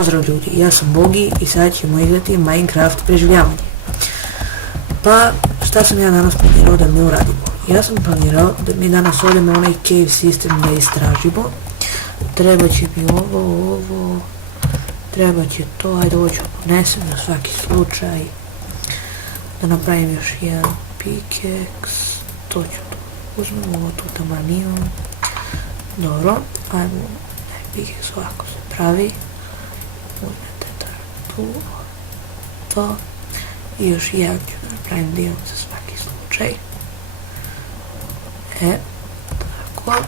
Pozdrav ljudi, ja sam Bogi i sad ćemo igrati Minecraft preživljavanje. Pa, šta sam ja danas planirao da mi uradimo? Ja sam planirao da mi danas odemo onaj cave sistem da istražimo. Treba će mi ovo, treba će to, ajde ovo ću ponesem na svaki slučaj. Da napravim još jedan pickaxe, to ću to uzmem, ovo tu tamanijom. Dobro, ajmo, pickaxe ovako se pravi. Uzmete tu, to, i još jedan ću da napravim dio za svaki slučaj. Tako.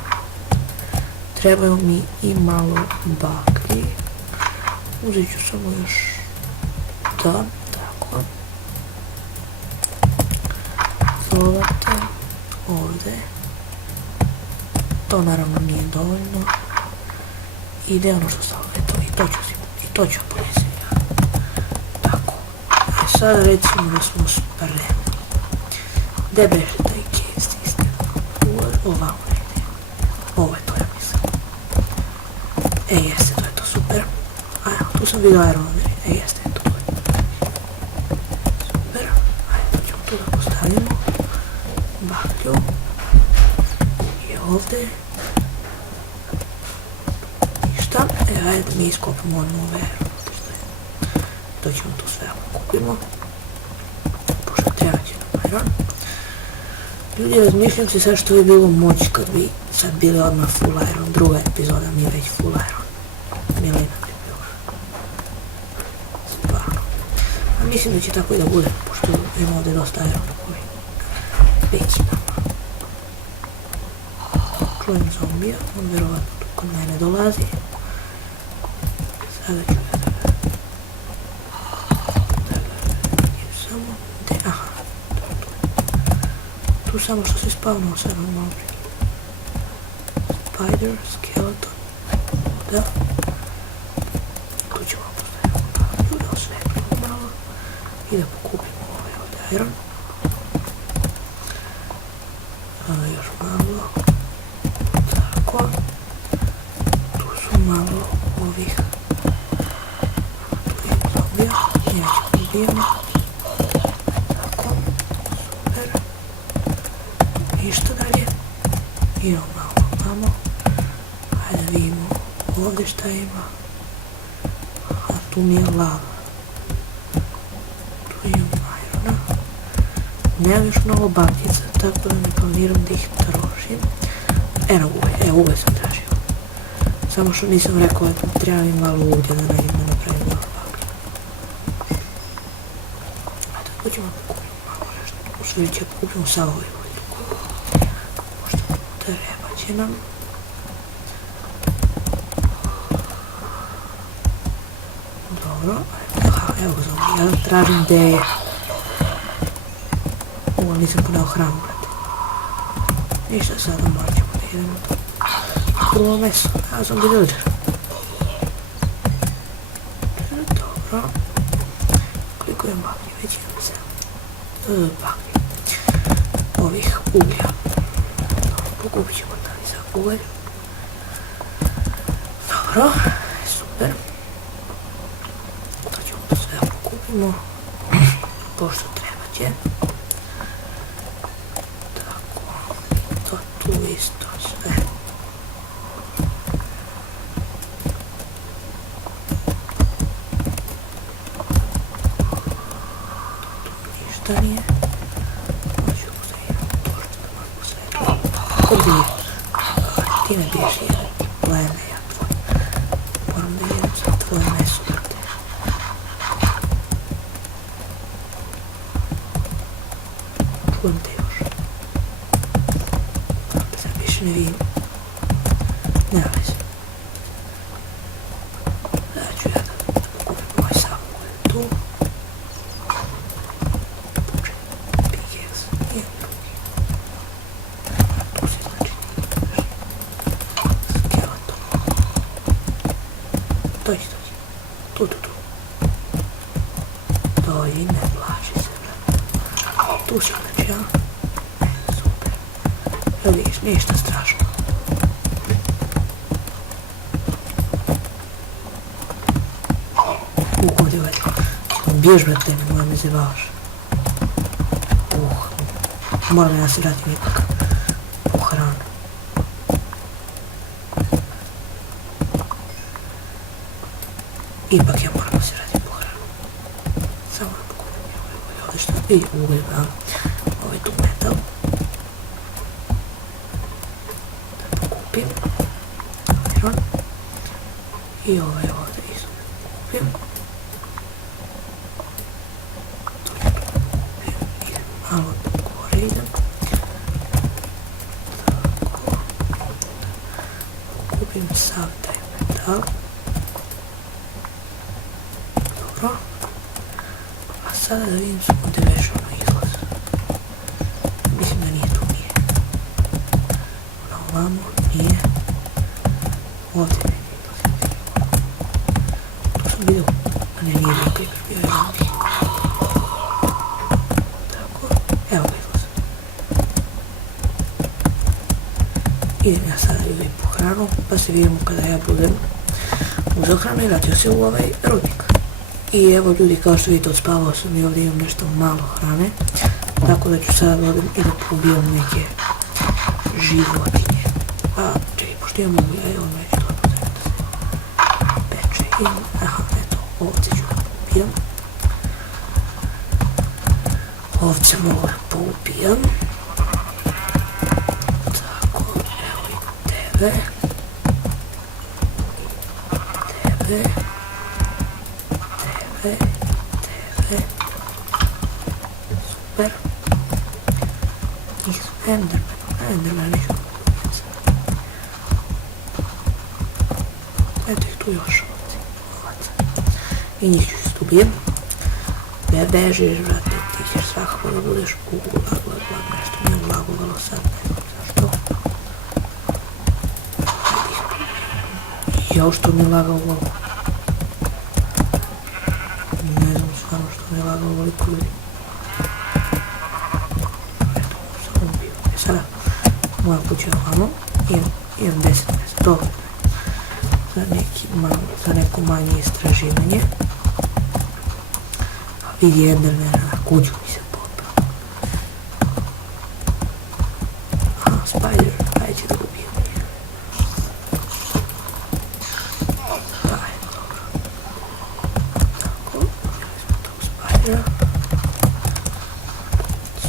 Trebaju mi i malo baklji. Uzet ću samo još to, tako. Zolata, ovdje. To naravno nije dovoljno. Ide ono što stavljamo, i to ću ponesiti. Tako. A sada recimo da smo spremni. Gdje beže taj cave system? Ovamo negdje. Ovo je to, ja mislim. Jeste, to je to, super. Ajmo, tu sam vidio iron. Jeste, to je. Super. Ajde, ćemo tu da postavimo. Baklju. I ovdje. Ništa. Ajde da mi iskopimo onu veru. To ćemo tu sve kupimo. Pošto treba će nam iron. Ljudi, razmišljam se sad što bi bilo moći kad bi sad bili odmah full iron. Druga epizoda mi je već full iron. Milina bi bila. Stvarno. A mislim da će tako i da bude, pošto ima ovdje dosta iron koji već nama. Čujem zombija, on vjerovatno tu kod mene dolazi. Sada ću ga samo. Aha. Tu samo što se spavnuo sad malo prije. Spider, skeleton. Da. Tu ćemo postaviti baklju, da osvetlimo malo. I da pokupimo ovaj od iron. Još malo. Tako. Tu su malo ovih. Tu je zombija. Nećemo ubijemo. Ništa dalje. Idemo malo. Hajde da vidimo ovdje šta ima. A tu mi je lava. Tu imam irona. Nemam još mnogo bakljica, tako da ne planiram da ih trošim. Evo ove sam tražio. Samo što nisam rekao da treba mi malo ovdje da napravim malo baklje. A tako ćemo pokupiti malo nešto. U sve će pokupiti sa ovoj. Treba će nam. Dobro, evo ga zombija, ja tražim gdje je. Ovo nisam poneo hranu. Ništa, sada morat ćemo da idemo to. Prvo meso, ja sam villager. Dobro. Koliko je baklji, već imam 7. Baklji. Ovih uglja. Pokupit ćemo da za ugalj. Dobro, super. To ćemo to sve pokupimo. Pošto treba će. Tako, to tu isto sve. Tu ništa nije. Ti me biješ jedan pleme, ja tvoj. Moram da jedem sad tvoje meso, brate. Čujem te još. Da sad više ne vidim. Nema veze. Da ću ja da pokupim moj sam tu. Pučem. Pickaxe. I drugi. Tu se znači. Dođi. Tu. Dođi, ne plaši se, brate. Tu sam, znači, ja. Super. Evo vidiš, ništa strašno. Bjež, brate, nemoj me zebavaš. Moram ja se vratim ipak po hranu. Ipak ja moram se vratim po hranu. Samo da pokupim ovdje što i ugled, ovaj tu metal. Da pokupim. Iron. I ovaj ovdje isto pokupim. To je tu pokupim. Idem malo gore idem. Tako. Pokupim sav taj metal. Dobro. A sada da vidim svode već ono izlaz. Mislim da nije tu, nije. Ono ovamo, nije. Ovdje ne izlazi. Tu sam vidio, a ne, nije bio creeper, bio je ovdje. Tako, evo ga izlaz. Idem ja sada ljudi po hranu, pa se vidimo kada ja budem uzeo hranu i vratio se u ovaj rudnik. I evo ljudi, kao što vidite, odspavao sam i ovdje imam nešto malo hrane, tako da ću sad odem i da pobijam neke životinje. A čekaj, pošto imam uglja, evo neću to potrebno da se peče. Aha, eto, ovce ću da pobijam. Ovce mogu da pobijam. Tako, evo i tebe. Tebe. TV. Super. Njih su Enderman neću pobijati. Eto ih tu još ovdje. I njih ću se tu bijem. Bežiš, brate, ti ćeš svakako da budeš lag, nešto mi je ulagovalo sad, ne znam zašto. Jao, što mi je lagalo. Što je lagao ovoliko ljudi. Eto, sam ubio. Sada moja kuća ovamo. Imam 10 mjesta. Dobro. Za neko manje istraživanje. A vidi Endermana na kuću mi se popao. Aha, Spider. Ajde će da ubijem.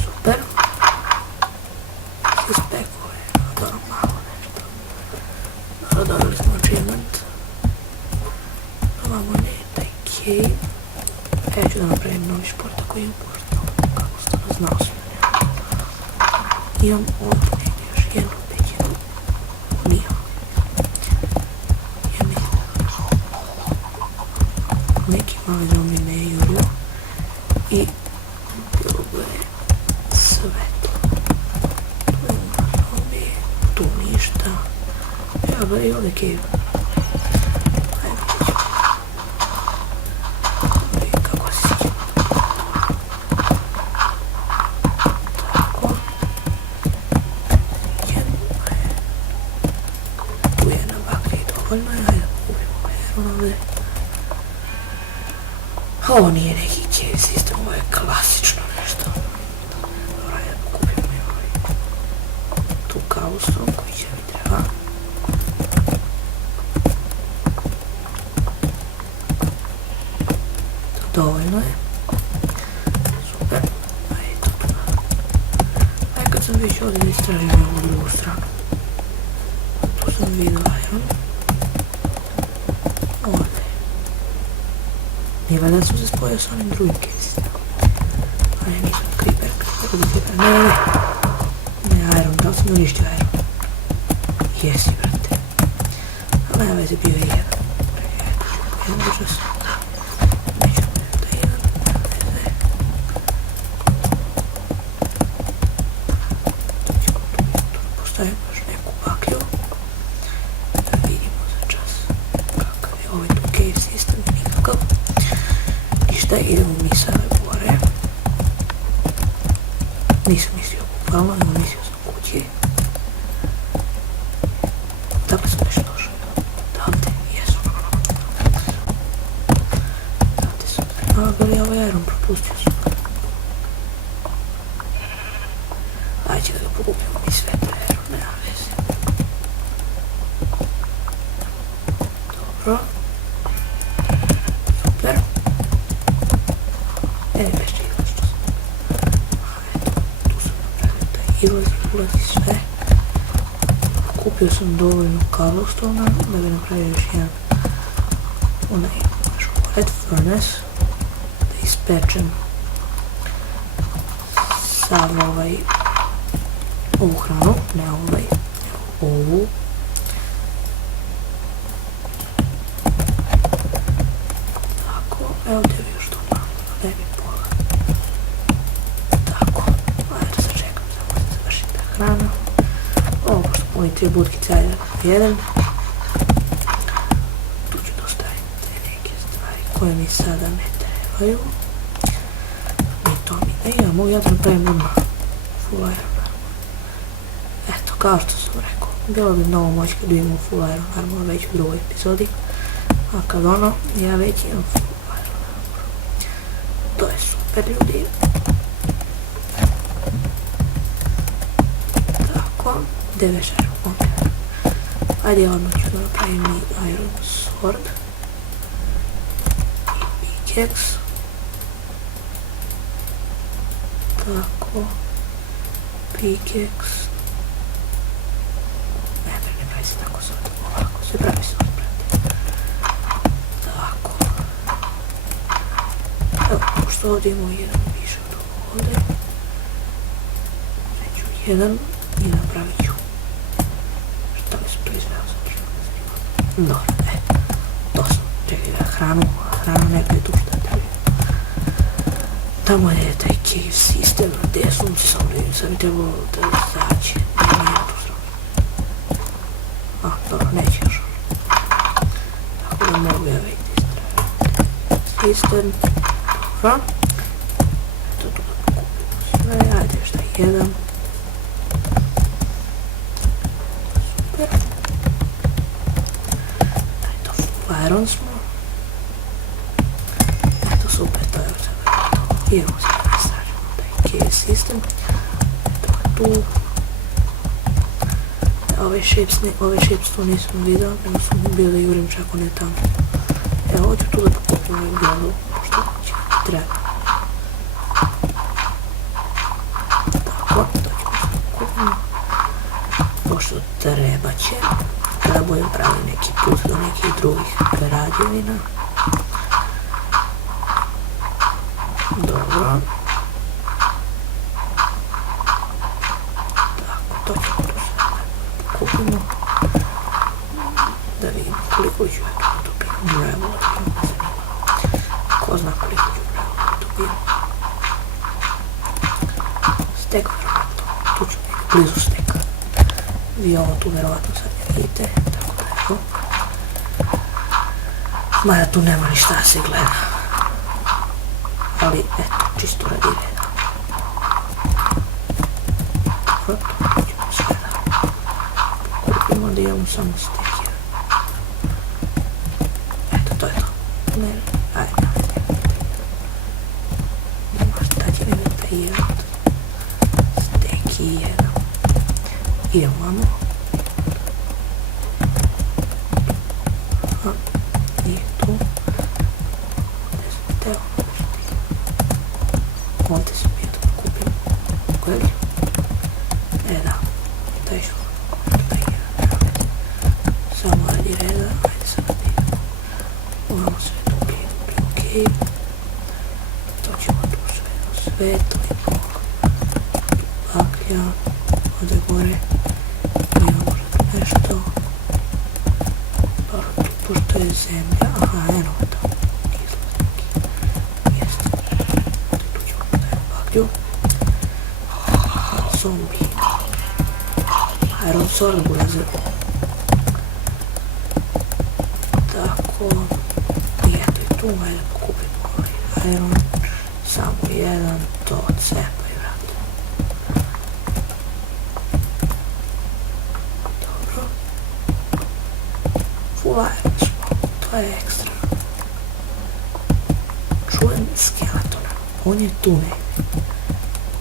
Super. Se spekuje, dobro malo nešto. Dobro, dobili smo achievement. Ovamo ne, taj cave. Ja ću da napravim novi šport ako imam portal. Kako sam to znao sam da nema. Imam ovdje negdje još jednu pećinu. Nije ovdje. Ja mislim da neki mali zombie me jurio. I bilo je svetlo. Tu ima zombie, tu ništa. Evo ga i ovdje cave. Ajde vidjet ćemo. I kako se sjećamo. Tako. Jedno je. Tu je jedna baklja i dovoljno je. Ajde da kupimo Iron ovdje. Ovo nije neki cave sistem, ovo je klasično nešto. Dobro, ajde pokupimo i ovaj tu cobblestone koji će mi treba. To dovoljno je. Super. Ajde to tu na. Ajde kad sam već ovdje istražio ovu drugu stranu. Tu sam vidio Iron. Ovdje. Nije valjda sam se spojio s onim drugim cave sistemom. A ne, nisam creeper. Ne, Iron, da li sam uništio Iron? Jesi, brate. Ali nema veze, bio je jedan. Eto, jedan držas. Neću da je jedan, nema veze. To ćemo tu postavimo još neku baklju. Da vidimo za čas kakav je ovaj tu cave sistem, nikakav. Ništa, idemo mi sada gore. Nisam mislio bukvalno, nego mislio sam kući. Dakle sam već došao. Davde, jesu. Davde su premagali ovaj pustio sam ga. Ajde da ga pokupimo mi sve treru, nema veze. Dobro. Super. Već izlazi što sam. Eto, tu sam napravio taj ulazi sve. Kupio sam dovoljno cobblestona da bi napravio još jedan onaj red furnace da ispečem sav ovu hranu, ne ovu. Tako, evo tebi još to malo, daj mi pola. Tako, ajde sad čekam samo da završi ta hrana. Ovo, pošto moji 3 budkice, ajde da jedem. Tu ću dostaviti te neke stvari koje mi sada ne trebaju. I to mi ne ima, mogu ja da napravim odmah full iron armor. Eto, kao što sam rekao, bilo bi mnogo moći kad imamo full iron armor već u drugoj epizodi. A kad ja već imam full iron armor. To je super, ljudi. Tako, gdje već iron? Ok. Ajde, odmah ću da napravim i iron sword. I pickaxe. Tako. Pickaxe. Ne pravi se tako sad. Ovako, sve pravi se osprati. Tako. Evo, pošto ovdje imamo jedan više od ovdje. Reću jedan i napravit ću. Šta mi sam to izveo sad što ne zanima. Dobro, to sam. Čekaj da hranu nekaj tu šta treba. Tamo je taj cave system na desnom, samo da vidim, sad mi trebalo da zaći. Nije tu srano. A, dobro, neće još ono. Tako da mogu ja već istrajati. System, dobro. Eto tu da pokupimo sve, ajde još da jedan. Super. Eto, full iron smo. Eto, super, to je sad. Idemo se da istražimo taj cave system. To je tu. Ove shapes tu nisam vidio, nego sam bio da jurim čak one tamo. Evo, hoću tu da pokupim ovaj glavu, pošto će treba. Tako, to ćemo se pokupimo. Pošto treba će, kada budem pravili neki put do nekih drugih prerađevina. Dobro. Tako, to ćemo tu sad pokupimo. Da vidim koliko ću ja tu dobijem gravel. Ko zna koliko ću gravel dobijem. Stek verovatno. Tu ću nekako blizu steka. Vi ovo tu verovatno sad ne vidite. Tako da evo. Mada tu nema ništa da se gleda. Ali eto, čisto radi reda. Dobro, to ćemo sve da pokupimo, da imamo samo stek. Eto, to je to. Ne, ajde. Šta će mi taj jedan? Stek i jedan. Idemo vamo. Nije tu. Ovdje sam teo. Ovdje sam bio da pokupim uglju. Da, daj što prije. Samo radi reda, ajde sad da idemo. Ovamo sve tu bi okej. To ćemo tu sve to i pok. Baklja, ovdje gore. Imamo možda tu nešto. Dobro, tu pošto je zemlja, aha, eno tamo. Zombie. Iron sword ulaze. Tako. I eto i tu, ajde pokupimo ovaj iron. Samo jedan, to odcepaju, vrati. Dobro. Full iron smo, to je ekstra. Čujem skeletona. On je tu negdje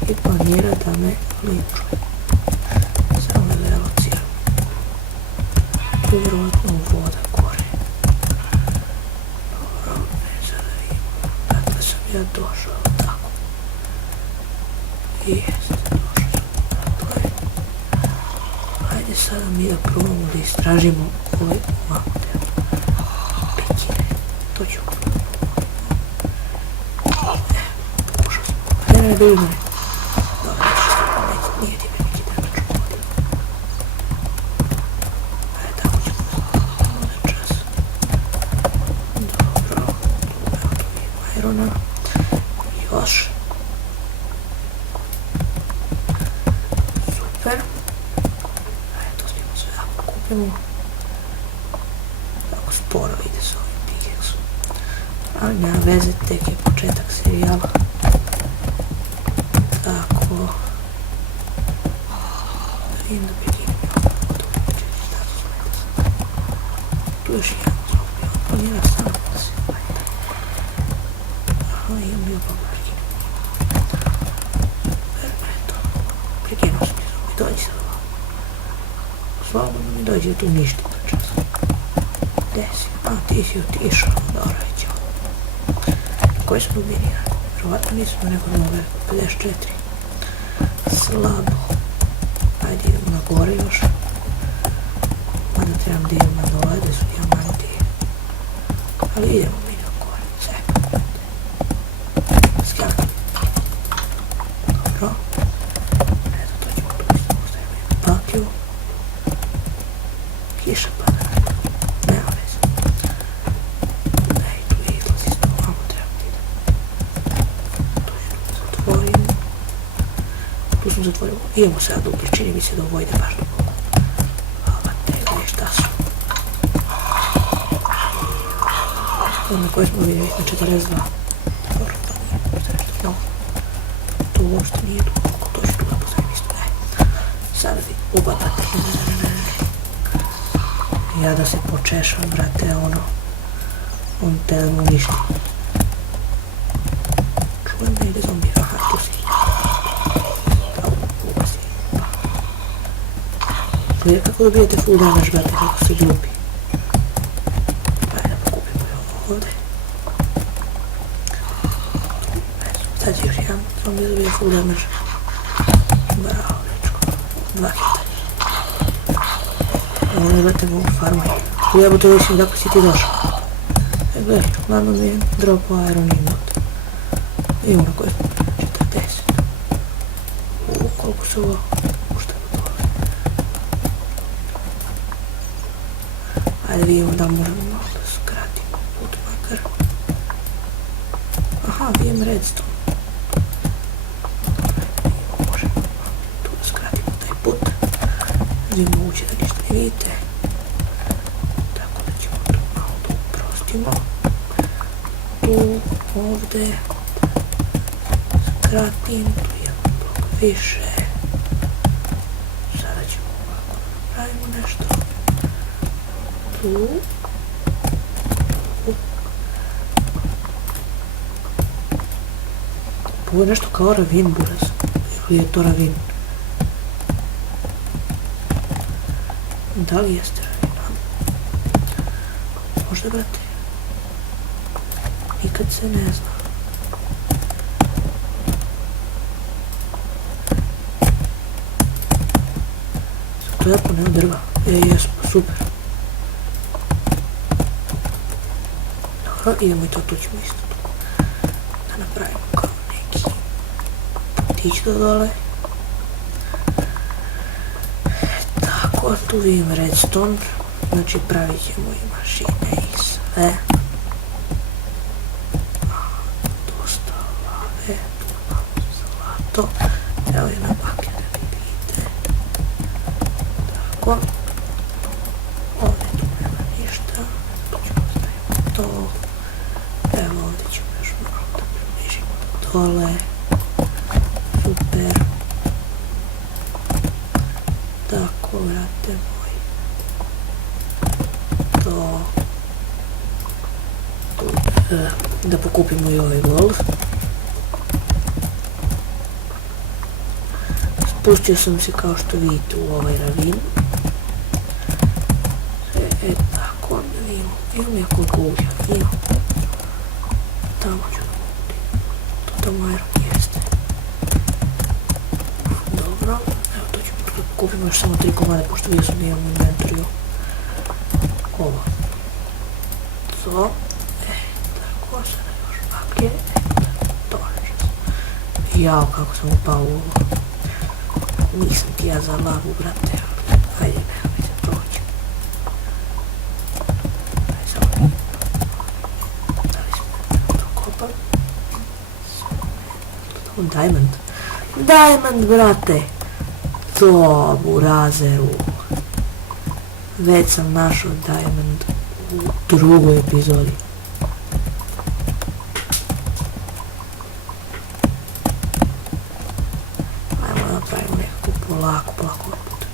i planira da me linčuje. Samo me da lociram. Tu vjerojatno voda gore. Dobro, ne sada imam. Dakle sam ja došao tako. Jeste, došao sam. Dakle, ajde sada mi da probamo da istražimo ovaj mountain. Pećine. To ću probati. Pokušao sam. Ne bili mene. Dobro, nije ti me neki danačno vodio. Ajde, tako ćemo za čas. Dobro, evo tu vidimo Irona. Još. Super. Ajde, to snimamo sve ako kupimo. Tako sporo ide s ovim pikeksom. Ali nema veze, tek je početak serijala. Tako. Da vidim da prekinim. Tu još jedan zombie, on planira sam da se bajde. Aha, imam bio pa prekinim. Eto, prekinuo sam mi zombie, dođi sad ovako. Slobodno mi dođe tu ništa na čas. Gde si? A, ti si otišao, dobro je ćao. Koji smo dominirani? Vjerovatno nismo neko nove 54. Slabo. Ajde idemo na gore još. Mada trebam da idem na dole gde su dijamanti. Ali idemo mi na gore. Sve. Skeleton. Dobro. Eto to ćemo tu isto postavimo empatiju. Kiša pada. Nema veze. Ej, tu je izlaz isto. Vamo trebam da idem. Zatvorim. Tu sam zatvorio. Imamo sada dupli, čini mi se da ovo ide baš do Boga. Ali te gdje šta su? Na koje smo vidjeli na 42. Dobro, to nije možda nešto novo. To uopšte nije duboko, to ću tu da postavim isto. Sada vi ubadate. Ja da se počešam, brate, ono. On te da mu uništi. Čujem da ide zombi. Aha, tu si. Gledaj kako dobijete full damage, brate, kako se glupi. Ajde da pokupimo je ovo ovdje. Sad će još jedan zombi dobije full damage. Bravo, dečko. 2 hita. Ovo ne, brate, mogu farmati. Ujebote, mislim kako si ti došao. Gledaj, glavno mi je dropao Iron Ingot. I ono koje smo 40. Koliko se ovo ušteno dole. Ajde vidimo da moramo malo da skratimo put makar. Aha, vidim redstone. Možemo tu da skratimo taj put. Vidimo moguće da ništa ne vidite. Tako da ćemo tu malo da uprostimo. Tu, ovdje. Skratim, tu jedan blok više. Sada ćemo ovako da napravimo nešto. Tu. Ovo je nešto kao ravin, buraz. Ili je to ravin? Da li jeste ravin? Možda, brate. Nikad se ne zna. To je poneo drva. Jesmo, super. Dobro, idemo i to, tu ćemo isto tu. Da napravimo kao neki putić do dole. Tako, tu vidim redstone. Znači pravit ćemo i mašine i sve. Dosta lave, tu imamo zlato. Evo jedna baklja da vidite. Tako. Ovdje tu nema ništa. Tu ćemo staviti to. Evo ovdje ćemo još malo da približimo dole. Super. Tako, vrate moji. To. Tu. Da pokupimo i ovaj golf. Spustio sam se kao što vidite u ovaj ravin. Tako, onda vidimo. Imam ja koliko ulja. Imam. Tamo ću da budim. To tamo jeste. Dobro. Evo to ćemo da kupimo još samo 3 komade, pošto vidio sam da imam u inventoriju. Ovo. To. Tako, sada još baklje. To je. Jao, kako sam upao u ovo. Nisam ti ja za lavu, brate. Ajde, nema mi se proći. Ajde, samo. Da li smo to kopali? Diamond. Diamond, brate. To, burazeru. Već sam našao Diamond u drugoj epizodi. Polako put.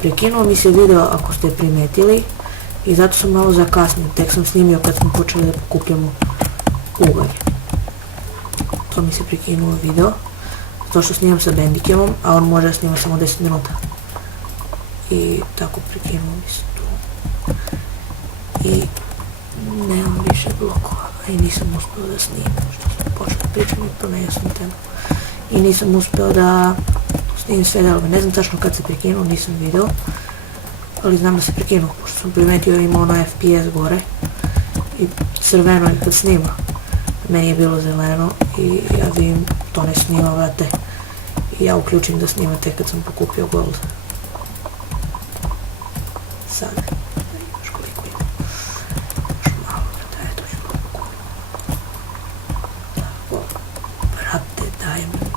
Prekinuo mi se video ako ste primetili i zato sam malo zakasnio, tek sam snimio kad smo počeli da pokupljamo ugalj. To mi se prekinuo video, zato što snimam sa Bandicamom, a on može da snima samo 10 minuta. I tako prekinuo mi se tu. I nemam više blokova, a i nisam uspio da snimam, što sam počeo da pričam i promenio sam temu. I nisam uspio da snimim sve delove, ne znam tačno kad se prekinuo, nisam video, ali znam da se prekinuo, pošto sam primetio ima ono FPS gore i crveno je kad snima. Meni je bilo zeleno i ja vidim to ne snima, vrate, i ja uključim da snima tek kad sam pokupio gold. Sad, još koliko ima, još malo, vrate, eto ću da pokupim. Tako, brate, Diamond.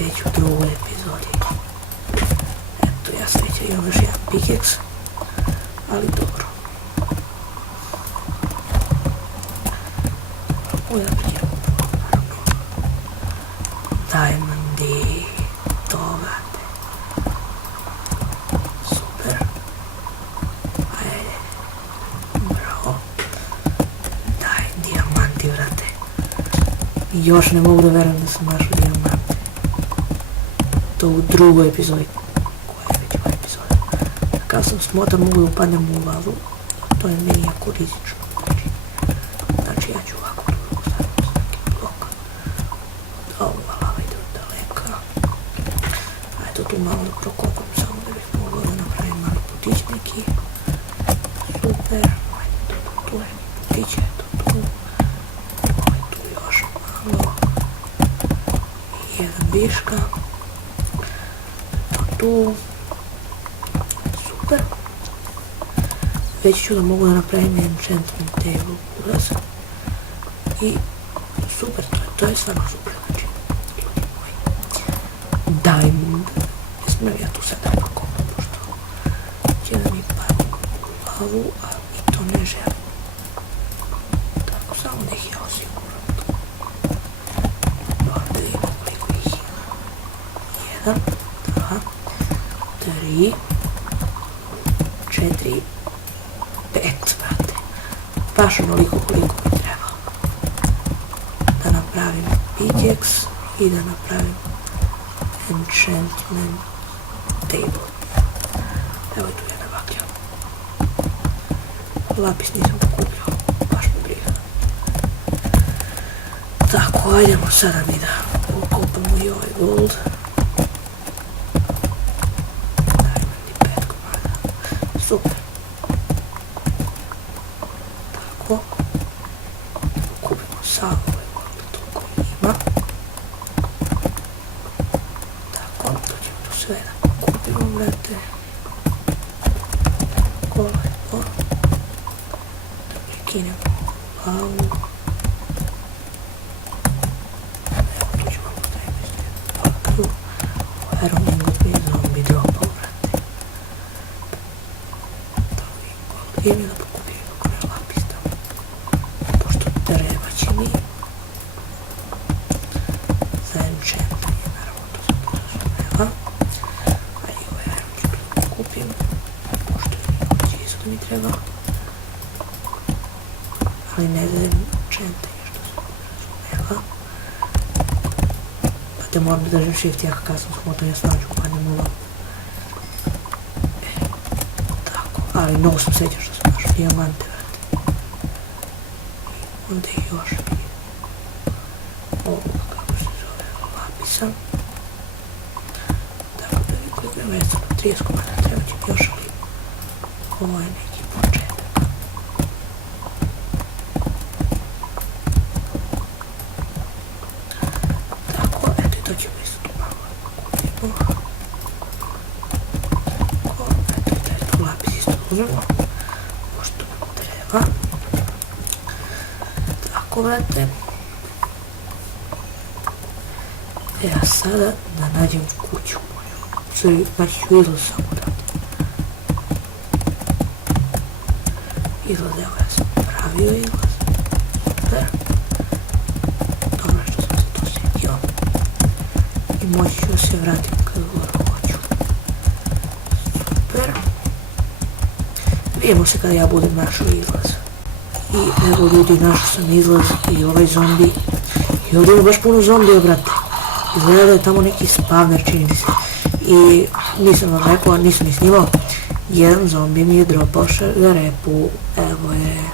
Već u drugoj epizodi. Eto, ja sveća imam još jedan pickaxe, ali dobro. Ovo ja prijeram, naravno. Diamondi, to vrate. Super. Ajde. Bravo. Daj, dijamanti, vrate. Još ne mogu da verujem da sam našao dijamanti. To u drugoj epizodi. Koja je već ova epizoda? Kada sam smotan mogu da upadnem u lavu. To je meni jako rizično. Znači ja ću ovako da ostavim svaki blok. Ova lava ide od daleka. A eto tu malo da prokopam samo da bih mogla da napravim malo putić neki. Super. Ajde tu je putić, eto tu. Ovo je tu još malo. I jedan viška. Tu. Super. Već ću da mogu da napravim enchantment table uraz. I super, to je stvarno super, znači, ljudi moji. Diamond. Ne smijem ja tu sad da prokopam, pošto će da mi padne u lavu, a i to ne želim. Tako, samo da ih ja osiguram tu. Dobro, da vidimo koliko ih ima. 1, 2, 3, 4, 5, brate. Baš onoliko koliko mi treba. Da napravim pickaxe i da napravim enchantment table. Evo je tu jedna baklja. Lapis nisam pokupljao, baš me briga. Tako, ajdemo sada mi da pokupamo i ovaj gold. Super. Tako. Kupimo sav ovaj gold, toliko ima. Tako, to ćemo tu sve da kupimo, brate. Tako, lepo. Da prekinemo glavu. Evo, tu ćemo postaviti jednu bakru. Iron ingot mi je zombie dropao, brate. Idem da pokupim kako je lapis tamo, pošto treba će mi za enchantanje, naravno to sam podrazumeva. Ajde, ovaj iron ću da pokupim, pošto je će isto da mi treba, ali ne za enchantanje što sam podrazumeva. Pa vidite, moram da držim shift jako kasno smotanje snađu, padnem u lovu. Tako, ali mnogo sam srećan što sam našao dijamante, vrati. I onda još ovo, kako se zove, lapisa. Tako da vi koliko ima jesam, 30 komada, treba će mi još, ali ovo je neki početak. Tako, eto i to ćemo isto tu malo kupimo. Tako, eto i taj tu lapis isto uzmemo. Pošto nam treba. Tako, vrate. A sada da nađem kuću moju. U stvari, naći ću izlaz samo odavde. Izlaz, evo ja sam pravio izlaz. Super. Dobro što sam se to sjetio. I moći ću da se vratim kad god hoću. Super. Vidimo se kada ja budem našao izlaz. I evo ljudi, našao sam izlaz i ovaj zombi. I ovdje ima baš puno zombija, brate. Izgleda da je tamo neki spawner, čini mi se. I nisam vam rekao, nisam ni snimao. Jedan zombi mi je dropao šargarepu. Evo je.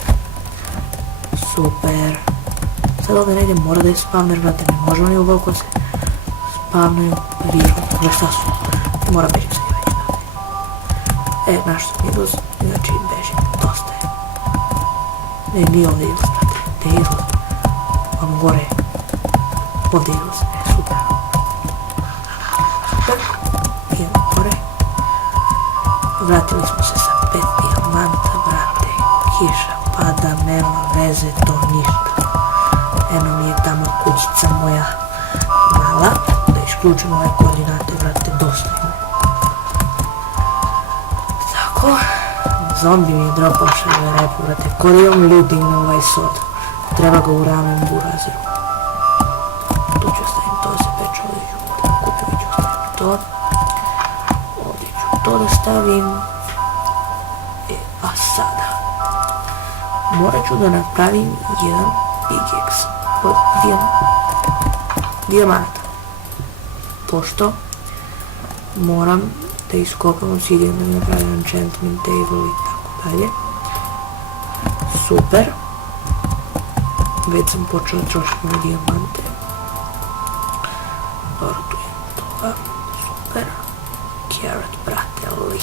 Super. Sad ovdje negdje mora da je spawner, brate. Ne može oni uvolko se spawnuju. Vidimo, gdje šta su. Mora bežim snimanje. Naš sam izlaz. Znači bežim. Dosta je. Ne, nije ovdje izlaz, brate. Gdje je izlaz? Vam gore. Ovdje izlaz. Super. Super. Idemo gore. Vratili smo se sa 5 dijamanta, brate. Kiša pada, nema veze, to ništa. Eno mi je tamo kućica moja mala. Da isključimo ove koordinate, brate, dosta ima. Tako. Zombi mi je dropao šargarepu, brate. Kod imam looting na ovaj sod. Treba ga u ramen burazeru. Tu ću ostavim to se peče, ovdje ću možda kupim i ću ostavim to. Ovdje ću to da stavim. A sada morat ću da napravim jedan pickaxe od dijamanta. Pošto moram da iskopam obsidian da napravim enchantment table i tako dalje. Super. Već sam počeo trošiti na dijamante. Dobro, tu je toga. Super. Carrot, brate, lih.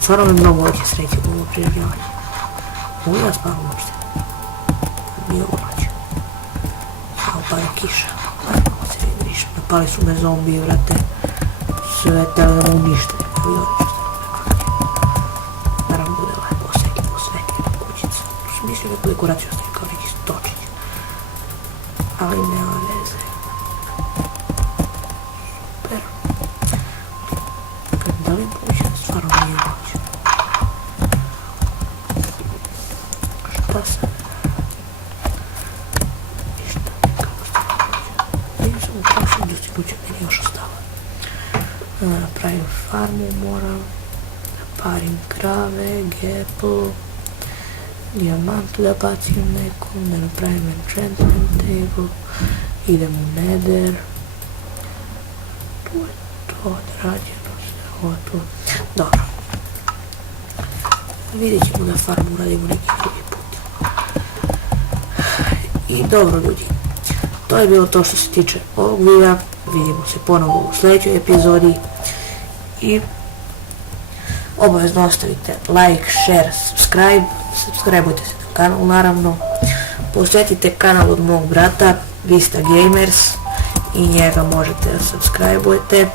Stvarno me mnogo hoće sreće u ovo preživljavanje. Mogu ja spavam uopšte? Nije ovo noć. Samo pada kiša. Ovo se vidiš. Napali su me zombije, vrate. Sve tele da me unište. Evo i ovdje ću staviti. Naravno bude lepo osvetljena kućica. Tu sam mislio da dekoraciju ostavim kao neki stočić. Ali nema veze. Super. Da li moguće da stvarno nije moguće? Šta sam? Ništa, kako ste moguće? Vidim sam u prošlom dostignuću, meni još ostalo. Napravim farmu, moram da parim krave, gepl, dijamant da bacim nekom, da napravim enchantment table, idem u nether. Tu je to odrađeno. Ovo tu. Dobro. Vidjet ćemo da farmu uradimo neki drugi put. I dobro ljudi. To je bilo to što se tiče ovog videa. Vidimo se ponovo u sljedećoj epizodi. I obavezno ostavite like, share, subscribe. Subscribeujte se na kanal naravno. Posjetite kanal od mog brata Vista Gamers. I njega možete da subscribeujete.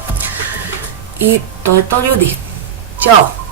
I to je to ljudi. Ćao!